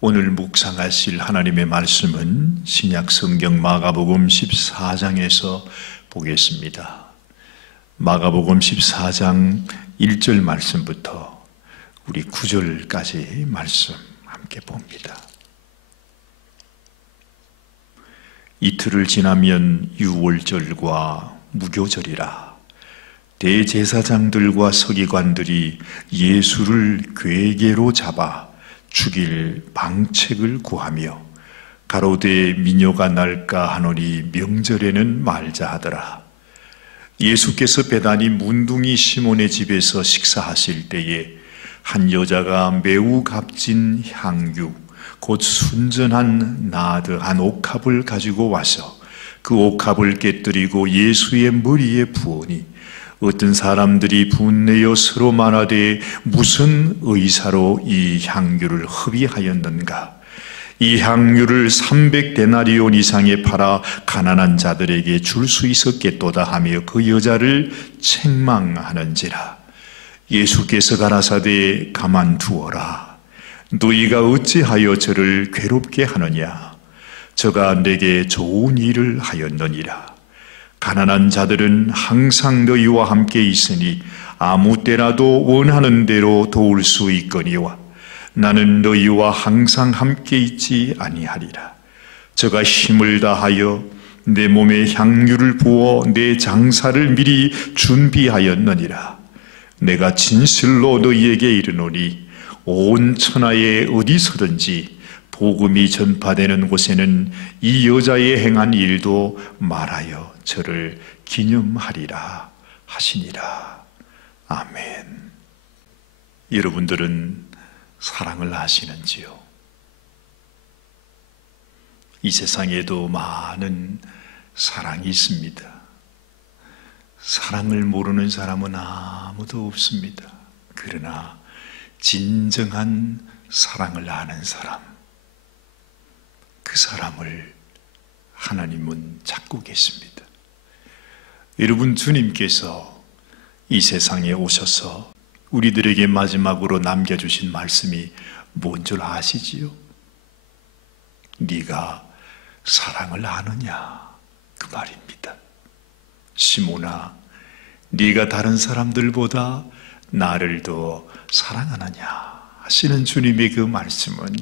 오늘 묵상하실 하나님의 말씀은 신약 성경 마가복음 14장에서 보겠습니다. 마가복음 14장 1절 말씀부터 우리 9절까지 말씀 함께 봅니다. 이틀을 지나면 유월절과 무교절이라. 대제사장들과 서기관들이 예수를 궤계로 잡아 죽일 방책을 구하며 가로되 미녀가 날까 하노니 명절에는 말자 하더라. 예수께서 베다니 문둥이 시몬의 집에서 식사하실 때에 한 여자가 매우 값진 향유 곧 순전한 나드 한 옥합을 가지고 와서 그 옥합을 깨뜨리고 예수의 머리에 부으니 어떤 사람들이 분내어 서로 말하되 무슨 의사로 이 향유를 흡입하였는가? 이 향유를 300데나리온 이상에 팔아 가난한 자들에게 줄 수 있었겠도다 하며 그 여자를 책망하는지라. 예수께서 가라사대 가만두어라. 너희가 어찌하여 저를 괴롭게 하느냐? 저가 내게 좋은 일을 하였느니라. 가난한 자들은 항상 너희와 함께 있으니 아무 때라도 원하는 대로 도울 수 있거니와 나는 너희와 항상 함께 있지 아니하리라. 저가 힘을 다하여 내 몸에 향유를 부어 내 장사를 미리 준비하였느니라. 내가 진실로 너희에게 이르노니 온 천하에 어디서든지 복음이 전파되는 곳에는 이 여자의 행한 일도 말하여 저를 기념하리라 하시니라. 아멘. 여러분들은 사랑을 아시는지요? 이 세상에도 많은 사랑이 있습니다. 사랑을 모르는 사람은 아무도 없습니다. 그러나 진정한 사랑을 아는 사람, 그 사람을 하나님은 찾고 계십니다. 여러분, 주님께서 이 세상에 오셔서 우리들에게 마지막으로 남겨주신 말씀이 뭔 줄 아시지요? 네가 사랑을 아느냐, 그 말입니다. 시몬아, 네가 다른 사람들보다 나를 더 사랑하느냐 하시는 주님의 그 말씀은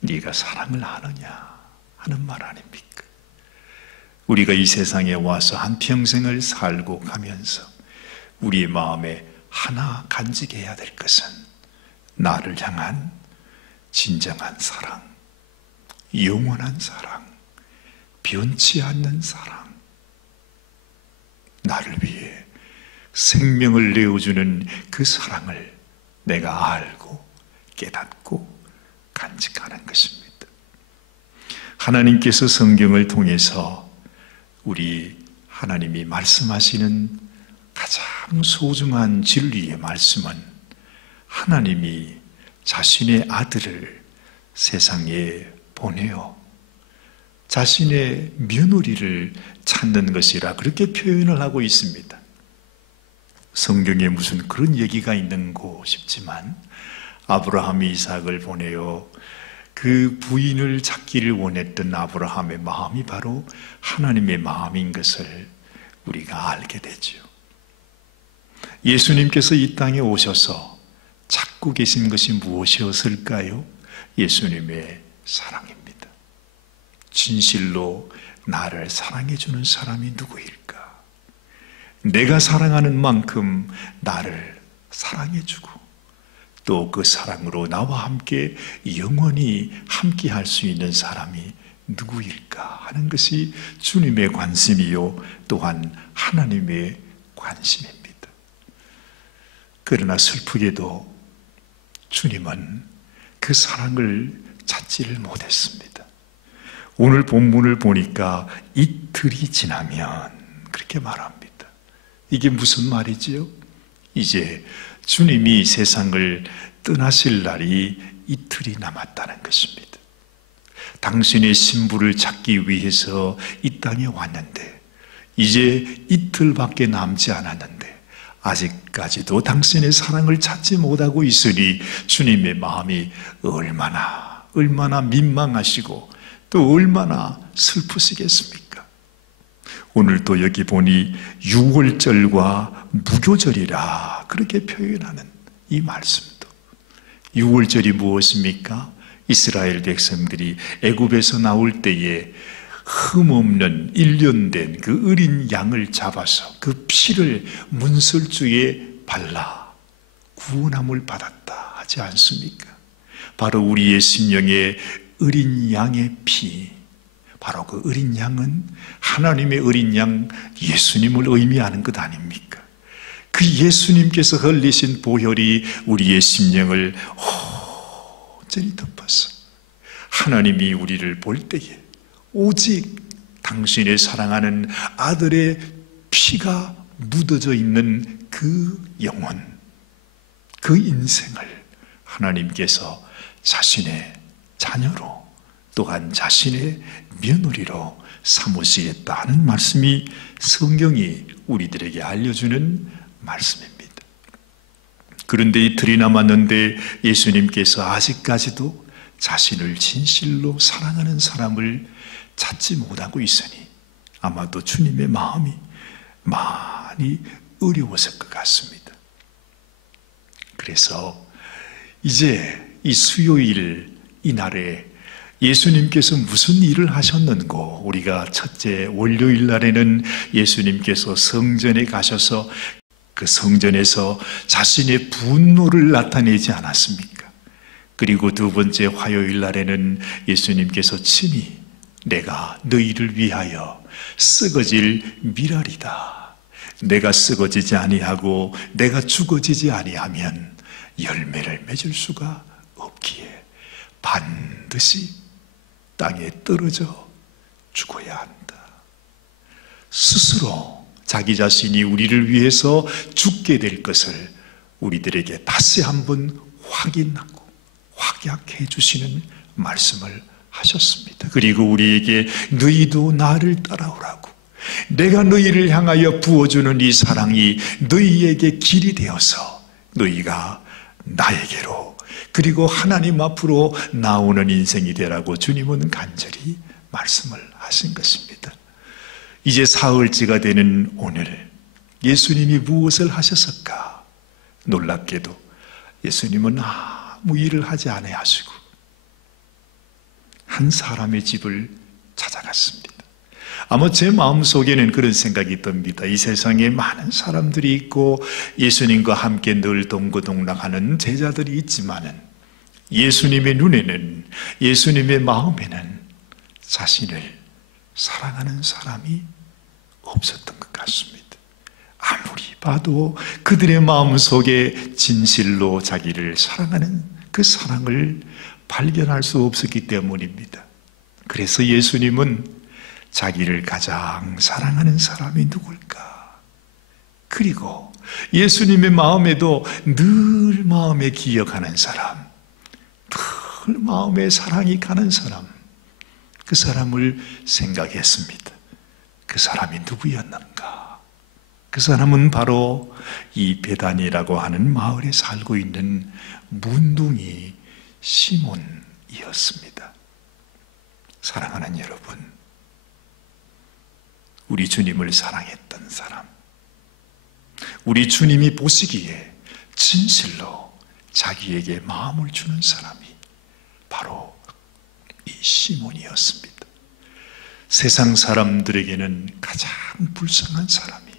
네가 사랑을 아느냐 하는 말 아닙니까? 우리가 이 세상에 와서 한평생을 살고 가면서 우리의 마음에 하나 간직해야 될 것은 나를 향한 진정한 사랑, 영원한 사랑, 변치 않는 사랑, 나를 위해 생명을 내어주는 그 사랑을 내가 알고 깨닫고 간직하는 것입니다. 하나님께서 성경을 통해서 우리 하나님이 말씀하시는 가장 소중한 진리의 말씀은 하나님이 자신의 아들을 세상에 보내어 자신의 며느리를 찾는 것이라 그렇게 표현을 하고 있습니다. 성경에 무슨 그런 얘기가 있는고 싶지만 아브라함이 이삭을 보내어 그 부인을 찾기를 원했던 아브라함의 마음이 바로 하나님의 마음인 것을 우리가 알게 되죠. 예수님께서 이 땅에 오셔서 찾고 계신 것이 무엇이었을까요? 예수님의 사랑입니다. 진실로 나를 사랑해주는 사람이 누구일까? 내가 사랑하는 만큼 나를 사랑해주고 또 그 사랑으로 나와 함께 영원히 함께 할 수 있는 사람이 누구일까 하는 것이 주님의 관심이요 또한 하나님의 관심입니다. 그러나 슬프게도 주님은 그 사랑을 찾지를 못했습니다. 오늘 본문을 보니까 이틀이 지나면 그렇게 말합니다. 이게 무슨 말이지요? 이제 주님이 세상을 떠나실 날이 이틀이 남았다는 것입니다. 당신의 신부를 찾기 위해서 이 땅에 왔는데 이제 이틀밖에 남지 않았는데 아직까지도 당신의 사랑을 찾지 못하고 있으니 주님의 마음이 얼마나 얼마나 민망하시고 또 얼마나 슬프시겠습니까? 오늘 또 여기 보니 유월절과 무교절이라 그렇게 표현하는 이 말씀도, 유월절이 무엇입니까? 이스라엘 백성들이 애굽에서 나올 때에 흠없는 1년 된 그 어린 양을 잡아서 그 피를 문설주에 발라 구원함을 받았다 하지 않습니까? 바로 우리의 심령에 어린 양의 피, 바로 그 어린 양은 하나님의 어린 양 예수님을 의미하는 것 아닙니까? 그 예수님께서 흘리신 보혈이 우리의 심령을 온전히 덮어서 하나님이 우리를 볼 때에 오직 당신의 사랑하는 아들의 피가 묻어져 있는 그 영혼, 그 인생을 하나님께서 자신의 자녀로 또한 자신의 며느리로 삼으시겠다는 말씀이 성경이 우리들에게 알려주는 말씀입니다. 그런데 이틀이 남았는데 예수님께서 아직까지도 자신을 진실로 사랑하는 사람을 찾지 못하고 있으니 아마도 주님의 마음이 많이 어려웠을 것 같습니다. 그래서 이제 이 수요일 이날에 예수님께서 무슨 일을 하셨는고, 우리가 첫째 월요일 날에는 예수님께서 성전에 가셔서 그 성전에서 자신의 분노를 나타내지 않았습니까? 그리고 두 번째 화요일 날에는 예수님께서 친히 내가 너희를 위하여 썩어질 미랄이다, 내가 썩어지지 아니하고 내가 죽어지지 아니하면 열매를 맺을 수가 없기에 반드시 땅에 떨어져 죽어야 한다. 스스로 자기 자신이 우리를 위해서 죽게 될 것을 우리들에게 다시 한번 확인하고 확약해 주시는 말씀을 하셨습니다. 그리고 우리에게 너희도 나를 따라오라고, 내가 너희를 향하여 부어주는 이 사랑이 너희에게 길이 되어서 너희가 나에게로, 그리고 하나님 앞으로 나오는 인생이 되라고 주님은 간절히 말씀을 하신 것입니다. 이제 사흘째가 되는 오늘 예수님이 무엇을 하셨을까? 놀랍게도 예수님은 아무 일을 하지 아니하시고 한 사람의 집을 찾아갔습니다. 아마 제 마음속에는 그런 생각이 듭니다. 이 세상에 많은 사람들이 있고 예수님과 함께 늘 동고동락하는 제자들이 있지만은 예수님의 눈에는, 예수님의 마음에는 자신을 사랑하는 사람이 없었던 것 같습니다. 아무리 봐도 그들의 마음속에 진실로 자기를 사랑하는 그 사랑을 발견할 수 없었기 때문입니다. 그래서 예수님은 자기를 가장 사랑하는 사람이 누굴까? 그리고 예수님의 마음에도 늘 마음에 기억하는 사람, 늘 마음에 사랑이 가는 사람, 그 사람을 생각했습니다. 그 사람이 누구였는가? 그 사람은 바로 이 베다니라고 하는 마을에 살고 있는 문둥이 시몬이었습니다. 사랑하는 여러분, 우리 주님을 사랑했던 사람, 우리 주님이 보시기에 진실로 자기에게 마음을 주는 사람이 바로 이 시몬이었습니다. 세상 사람들에게는 가장 불쌍한 사람이요,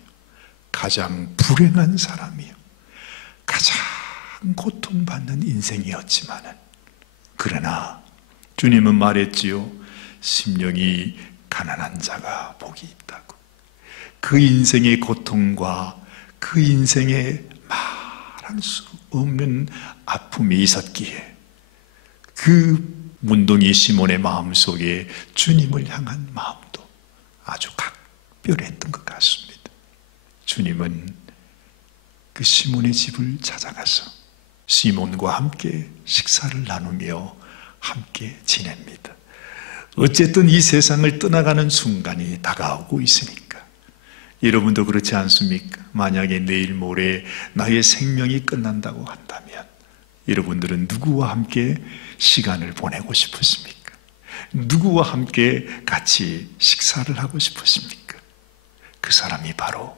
가장 불행한 사람이요, 가장 고통받는 인생이었지만은, 그러나 주님은 말했지요. 심령이 가난한 자가 복이 있다고. 그 인생의 고통과 그 인생에 말할 수 없는 아픔이 있었기에 그 문둥이 시몬의 마음속에 주님을 향한 마음도 아주 각별했던 것 같습니다. 주님은 그 시몬의 집을 찾아가서 시몬과 함께 식사를 나누며 함께 지냅니다. 어쨌든 이 세상을 떠나가는 순간이 다가오고 있으니까. 여러분도 그렇지 않습니까? 만약에 내일 모레 나의 생명이 끝난다고 한다면 여러분들은 누구와 함께 시간을 보내고 싶으십니까? 누구와 함께 같이 식사를 하고 싶으십니까? 그 사람이 바로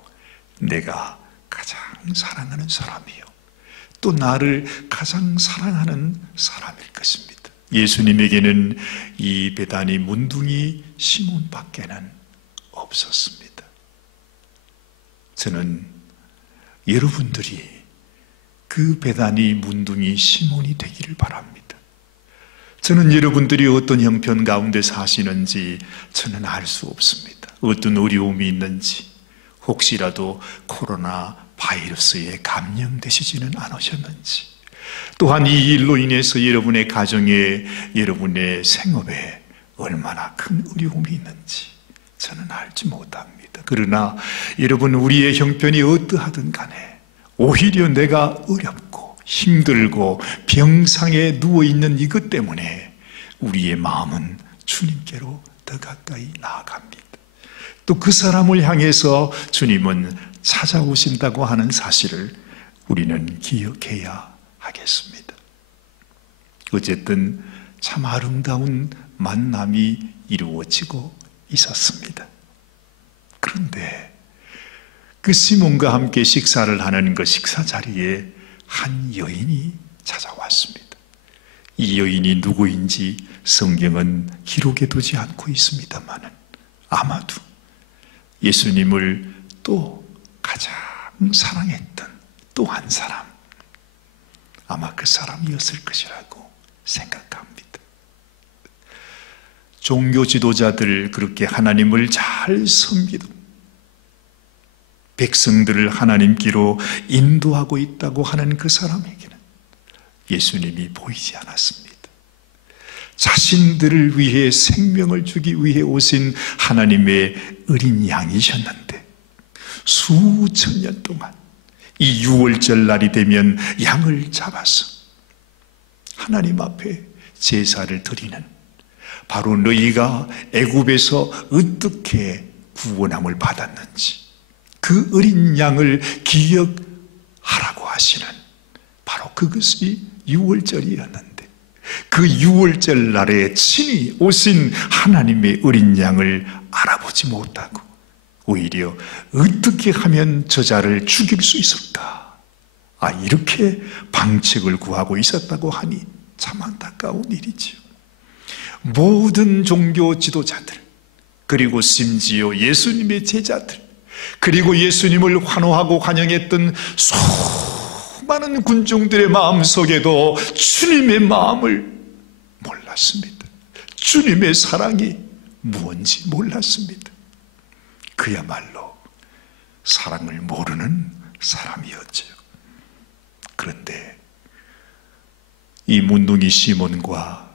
내가 가장 사랑하는 사람이요, 또 나를 가장 사랑하는 사람일 것입니다. 예수님에게는 이 베다니 문둥이 시몬밖에는 없었습니다. 저는 여러분들이 그 베다니 문둥이 시몬이 되기를 바랍니다. 저는 여러분들이 어떤 형편 가운데 사시는지 저는 알 수 없습니다. 어떤 어려움이 있는지, 혹시라도 코로나 바이러스에 감염되시지는 않으셨는지, 또한 이 일로 인해서 여러분의 가정에, 여러분의 생업에 얼마나 큰 어려움이 있는지 저는 알지 못합니다. 그러나 여러분, 우리의 형편이 어떠하든 간에 오히려 내가 어렵고 힘들고 병상에 누워있는 이것 때문에 우리의 마음은 주님께로 더 가까이 나아갑니다. 또 그 사람을 향해서 주님은 찾아오신다고 하는 사실을 우리는 기억해야 하겠습니다. 어쨌든 참 아름다운 만남이 이루어지고 있었습니다. 그런데 그 시몬과 함께 식사를 하는 그 식사 자리에 한 여인이 찾아왔습니다. 이 여인이 누구인지 성경은 기록해 두지 않고 있습니다만 아마도 예수님을 또 가장 사랑했던 또 한 사람, 아마 그 사람이었을 것이라고 생각합니다. 종교 지도자들, 그렇게 하나님을 잘 섬기던 백성들을 하나님께로 인도하고 있다고 하는 그 사람에게는 예수님이 보이지 않았습니다. 자신들을 위해 생명을 주기 위해 오신 하나님의 어린 양이셨는데, 수천 년 동안 이 유월절 날이 되면 양을 잡아서 하나님 앞에 제사를 드리는, 바로 너희가 애굽에서 어떻게 구원함을 받았는지 그 어린 양을 기억하라고 하시는, 바로 그것이 유월절이었는데, 그 유월절 날에 친히 오신 하나님의 어린 양을 알아보지 못하고 오히려 어떻게 하면 저자를 죽일 수 있을까, 이렇게 방책을 구하고 있었다고 하니 참 안타까운 일이지요. 모든 종교 지도자들, 그리고 심지어 예수님의 제자들, 그리고 예수님을 환호하고 환영했던 수많은 군중들의 마음속에도 주님의 마음을 몰랐습니다. 주님의 사랑이 무엇인지 몰랐습니다. 그야말로 사랑을 모르는 사람이었죠. 그런데 이 문둥이 시몬과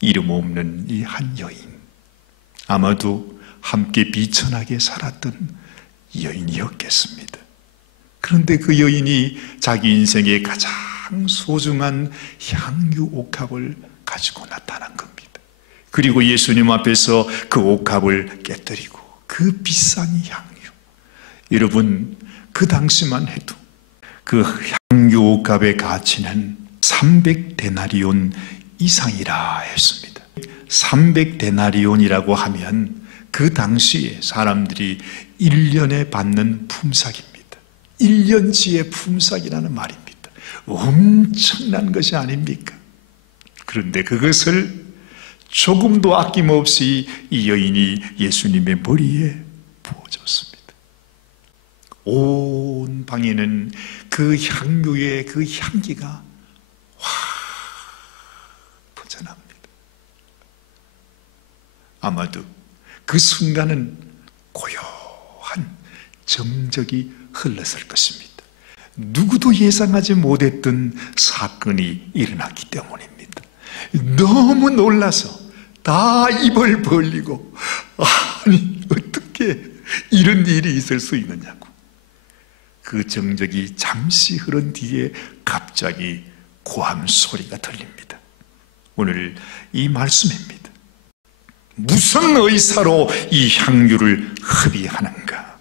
이름 없는 이 한 여인, 아마도 함께 비천하게 살았던 여인이었겠습니다. 그런데 그 여인이 자기 인생의 가장 소중한 향유 옥합을 가지고 나타난 겁니다. 그리고 예수님 앞에서 그 옥합을 깨뜨리고 그 비싼 향유, 여러분 그 당시만 해도 그 향유 옥합의 가치는 300데나리온 이상이라 했습니다. 300데나리온이라고 하면 그 당시에 사람들이 1년에 받는 품삯입니다. 1년치의 품삯이라는 말입니다. 엄청난 것이 아닙니까? 그런데 그것을 조금도 아낌없이 이 여인이 예수님의 머리에 부어줬습니다. 온 방에는 그 향유의 그 향기가 확 퍼져납니다. 아마도 그 순간은 고요한 정적이 흘렀을 것입니다. 누구도 예상하지 못했던 사건이 일어났기 때문입니다. 너무 놀라서 다 입을 벌리고, 아니 어떻게 이런 일이 있을 수 있느냐고. 그 정적이 잠시 흐른 뒤에 갑자기 고함 소리가 들립니다. 오늘 이 말씀입니다. 무슨 의사로 이 향유를 흡입하는가?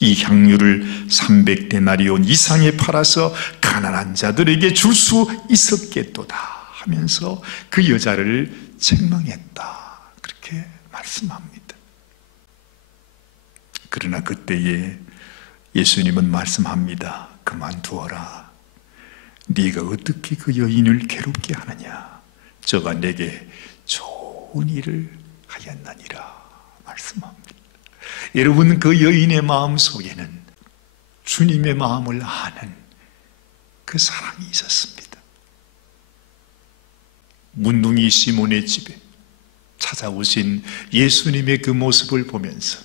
이 향유를 300데나리온 이상에 팔아서 가난한 자들에게 줄 수 있었겠도다 하면서 그 여자를 책망했다. 그렇게 말씀합니다. 그러나 그때에 예수님은 말씀합니다. 그만두어라. 네가 어떻게 그 여인을 괴롭게 하느냐. 저가 내게 좋은 일을 하였나니라 말씀합니다. 여러분, 그 여인의 마음 속에는 주님의 마음을 아는 그 사랑이 있었습니다. 문둥이 시몬의 집에 찾아오신 예수님의 그 모습을 보면서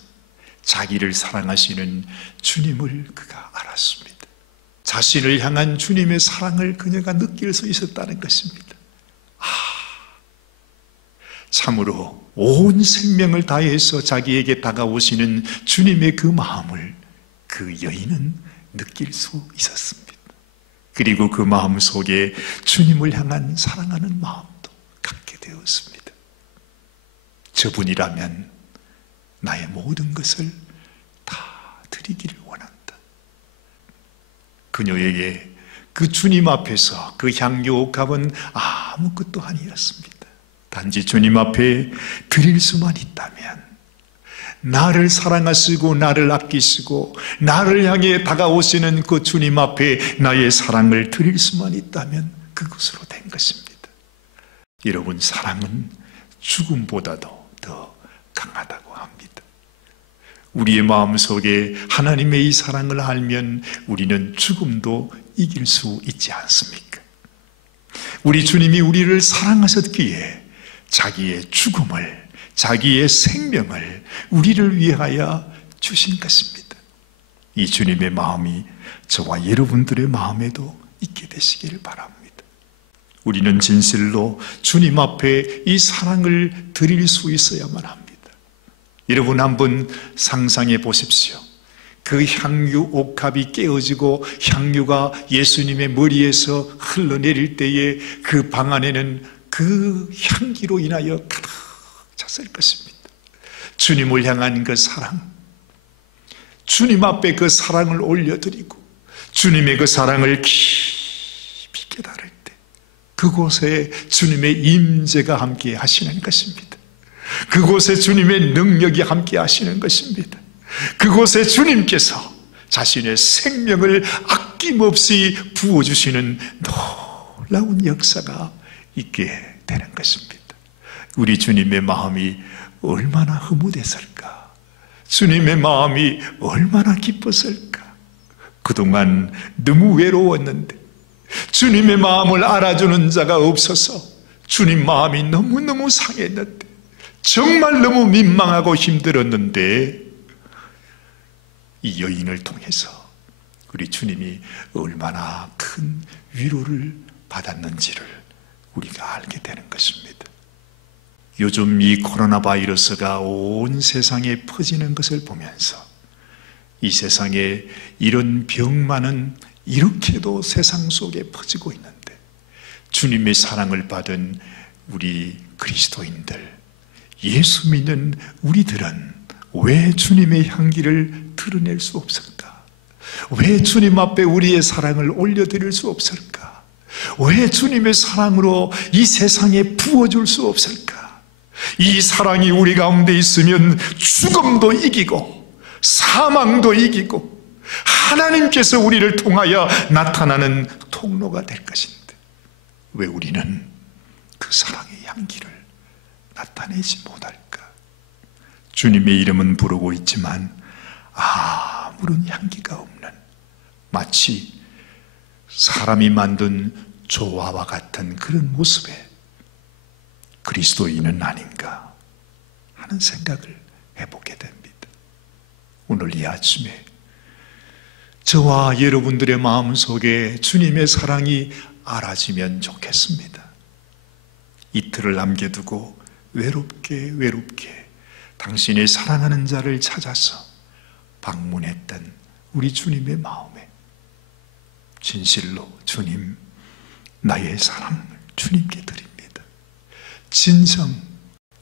자기를 사랑하시는 주님을 그가 알았습니다. 자신을 향한 주님의 사랑을 그녀가 느낄 수 있었다는 것입니다. 참으로 온 생명을 다해서 자기에게 다가오시는 주님의 그 마음을 그 여인은 느낄 수 있었습니다. 그리고 그 마음 속에 주님을 향한 사랑하는 마음도 갖게 되었습니다. 저분이라면 나의 모든 것을 다 드리기를 원한다. 그녀에게 그 주님 앞에서 그 향유 옥합은 아무것도 아니었습니다. 단지 주님 앞에 드릴 수만 있다면, 나를 사랑하시고 나를 아끼시고 나를 향해 다가오시는 그 주님 앞에 나의 사랑을 드릴 수만 있다면 그것으로 된 것입니다. 여러분, 사랑은 죽음보다도 더 강하다고 합니다. 우리의 마음속에 하나님의 이 사랑을 알면 우리는 죽음도 이길 수 있지 않습니까? 우리 주님이 우리를 사랑하셨기에 자기의 죽음을, 자기의 생명을 우리를 위하여 주신 것입니다. 이 주님의 마음이 저와 여러분들의 마음에도 있게 되시기를 바랍니다. 우리는 진실로 주님 앞에 이 사랑을 드릴 수 있어야만 합니다. 여러분, 한번 상상해 보십시오. 그 향유 옥합이 깨어지고 향유가 예수님의 머리에서 흘러내릴 때에 그 방 안에는 그 향기로 인하여 가득 찼을 것입니다. 주님을 향한 그 사랑, 주님 앞에 그 사랑을 올려드리고 주님의 그 사랑을 깊이 깨달을 때 그곳에 주님의 임재가 함께 하시는 것입니다. 그곳에 주님의 능력이 함께 하시는 것입니다. 그곳에 주님께서 자신의 생명을 아낌없이 부어주시는 놀라운 역사가 있게 되는 것입니다. 우리 주님의 마음이 얼마나 흐뭇했을까? 주님의 마음이 얼마나 기뻤을까? 그동안 너무 외로웠는데 주님의 마음을 알아주는 자가 없어서 주님 마음이 너무너무 상했는데, 정말 너무 민망하고 힘들었는데, 이 여인을 통해서 우리 주님이 얼마나 큰 위로를 받았는지를 우리가 알게 되는 것입니다. 요즘 이 코로나 바이러스가 온 세상에 퍼지는 것을 보면서 이 세상에 이런 병만은 이렇게도 세상 속에 퍼지고 있는데, 주님의 사랑을 받은 우리 그리스도인들, 예수 믿는 우리들은 왜 주님의 향기를 드러낼 수 없을까? 왜 주님 앞에 우리의 사랑을 올려드릴 수 없을까? 왜 주님의 사랑으로 이 세상에 부어줄 수 없을까? 이 사랑이 우리 가운데 있으면 죽음도 이기고 사망도 이기고 하나님께서 우리를 통하여 나타나는 통로가 될 것인데, 왜 우리는 그 사랑의 향기를 나타내지 못할까? 주님의 이름은 부르고 있지만 아무런 향기가 없는, 마치 사람이 만든 조화와 같은 그런 모습의 그리스도인은 아닌가 하는 생각을 해보게 됩니다. 오늘 이 아침에 저와 여러분들의 마음속에 주님의 사랑이 알아지면 좋겠습니다. 이틀을 남겨두고 외롭게 당신의 사랑하는 자를 찾아서 방문했던 우리 주님의 마음에 진실로 주님, 나의 사랑을 주님께 드립니다. 진정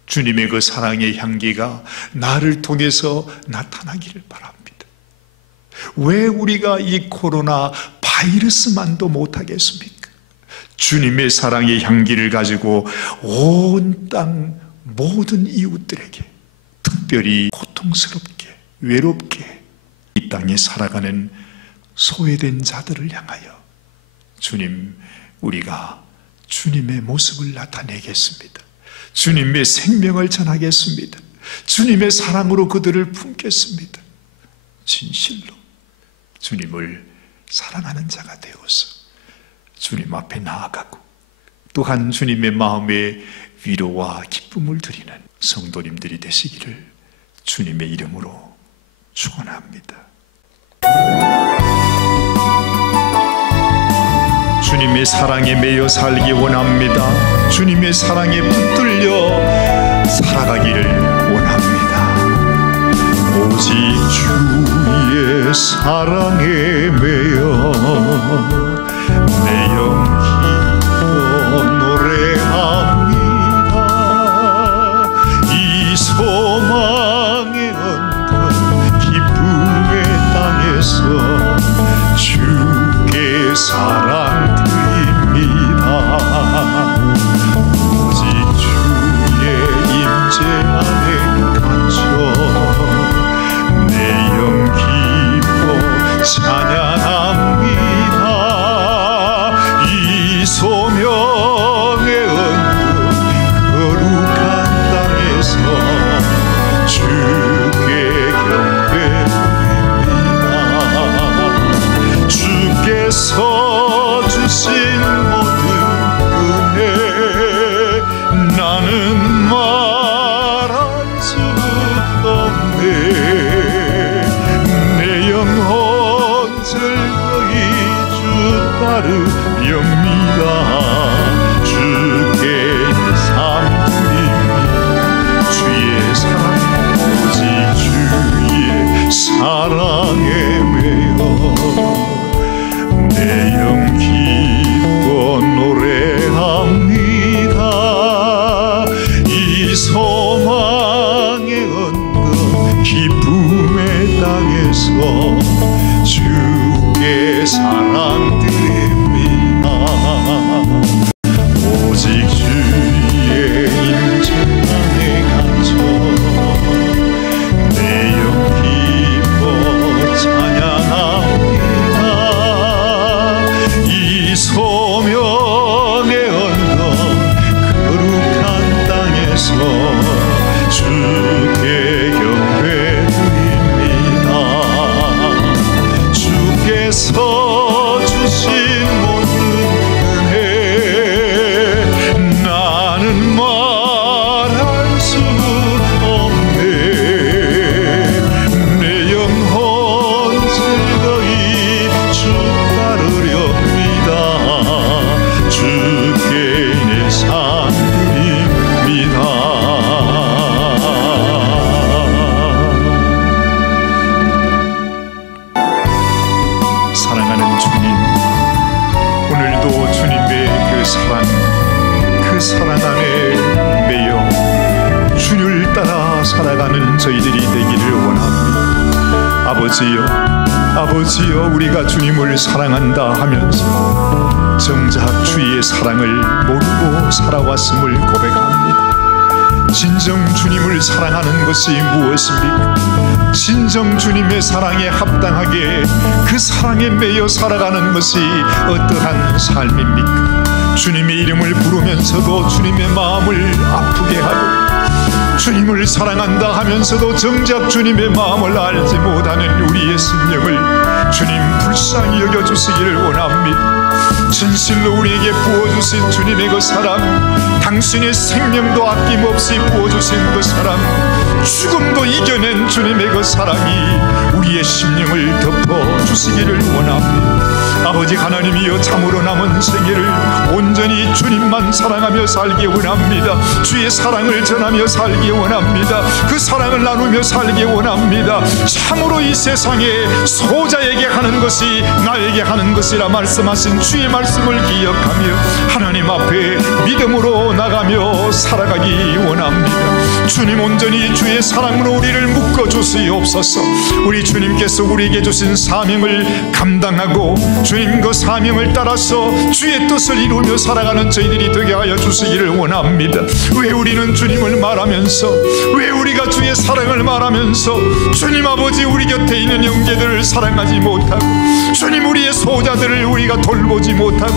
주님의 그 사랑의 향기가 나를 통해서 나타나기를 바랍니다. 왜 우리가 이 코로나 바이러스만도 못하겠습니까? 주님의 사랑의 향기를 가지고 온 땅 모든 이웃들에게, 특별히 고통스럽게 외롭게 이 땅에 살아가는 소외된 자들을 향하여 주님, 우리가 주님의 모습을 나타내겠습니다. 주님의 생명을 전하겠습니다. 주님의 사랑으로 그들을 품겠습니다. 진실로 주님을 사랑하는 자가 되어서 주님 앞에 나아가고 또한 주님의 마음에 위로와 기쁨을 드리는 성도님들이 되시기를 주님의 이름으로 축원합니다. 주님의 사랑에 매여 살기 원합니다. 주님의 사랑에 붙들려 살아가기를 원합니다. 오직 주의 사랑에 매여 내 영 기뻐 노래합니다. 이 소망의 언덕 기쁨의 땅에서 주께 사랑 드립니다. 오직 주의 임재 안에 갇혀 내 영 기뻐 찬양합니다. 이 소명의 언덕 거룩한 땅에서 주께 경배드립니다. 주께서 주신 모든 은혜 나는 말할 수 없네. 내 영혼 즐거이 주 따르렵니다. 주께 예상 드립니다. 주의 사랑 오직 주의 사랑에 매여 내 영 기뻐 노래합니다. 이 소망의 언덕 기쁨의 땅에서 주께 사랑 드립니다. 오직 주의 임재 안에 갇혀 내 영 기뻐 찬양합니다. 이 소명의 언덕 거룩한 땅에서 주께 경배드립니다. 주께서 주신 모든 은혜 나는 말할 수 없네. 내 영혼 즐거이 주 따르렵니다. 주께 예상 드립니다. 사랑하는 주님, 오늘도 주님의 그 사랑 안에 매여 주를 따라 살아가는 저희들이 되기를 원합니다. 아버지여, 우리가 주님을 사랑한다 하면서 정작 주의 사랑을 모르고 살아왔음을 고백합니다. 진정 주님을 사랑하는 것이 무엇입니까? 진정 주님의 사랑에 합당하게 그 사랑에 매여 살아가는 것이 어떠한 삶입니까? 주님의 이름을 부르면서도 주님의 마음을 아프게 하고 주님을 사랑한다 하면서도 정작 주님의 마음을 알지 못하는 우리의 심령을 주님 불쌍히 여겨주시기를 원합니다. 진실로 우리에게 부어주신 주님의 그 사랑, 당신의 생명도 아낌없이 부어주신 그 사랑, 죽음도 이겨낸 주님의 그 사랑이 우리의 심령을 덮어주시기를 원합니다. 아버지 하나님이여, 참으로 남은 생애를 온전히 주님만 사랑하며 살기 원합니다. 주의 사랑을 전하며 살기 원합니다. 그 사랑을 나누며 살기 원합니다. 참으로 이 세상에 소자에게 하는 것이 나에게 하는 것이라 말씀하신 주의 말씀을 기억하며 하나님 앞에 믿음으로 나가며 살아가기 원합니다. 주님 온전히 주의 사랑으로 우리를 묶어주시옵소서. 우리 주님께서 우리에게 주신 사명을 감당하고 주님 그 사명을 따라서 주의 뜻을 이루며 살아가는 저희들이 되게 하여 주시기를 원합니다. 왜 우리는 주님을 말하면서, 왜 우리가 주의 사랑을 말하면서 주님 아버지 우리 곁에 있는 형제들을 사랑하지 못하고, 주님 우리의 소자들을 우리가 돌보지 못하고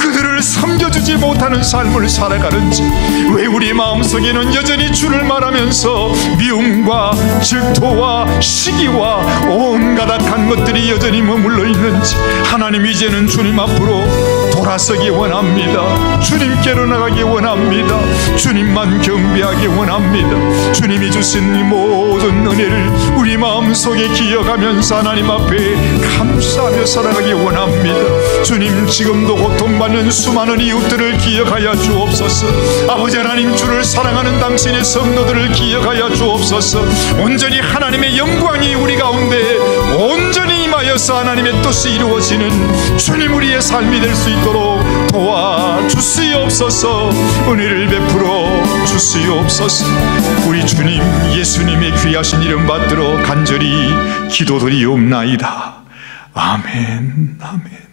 그들을 섬겨주지 못하는 삶을 살아가는지, 왜 우리 마음속에는 여전히 주를 말하면서 미움과 질투와 시기와 온갖 악한 것들이 여전히 머물러 있는지, 하나님 이제는 주님 앞으로 돌아서기 원합니다. 주님께로 나가기 원합니다. 주님만 경배하기 원합니다. 주님이 주신 이 모든 은혜를 우리 마음속에 기억하면서 하나님 앞에 감사하며 살아가기 원합니다. 주님 지금도 고통받는 수많은 이웃들을 기억하여 주옵소서. 아버지 하나님, 주를 사랑하는 당신의 성도들을 기억하여 주옵소서. 온전히 하나님의 영광이 우리 가운데 온전히 임하여서 하나님의 뜻이 이루어지는 주님 우리의 삶이 될 수 있도록 도와주시옵소서. 은혜를 베풀어 주시옵소서. 우리 주님 예수님의 귀하신 이름 받들어 간절히 기도드리옵나이다. 아멘. 아멘.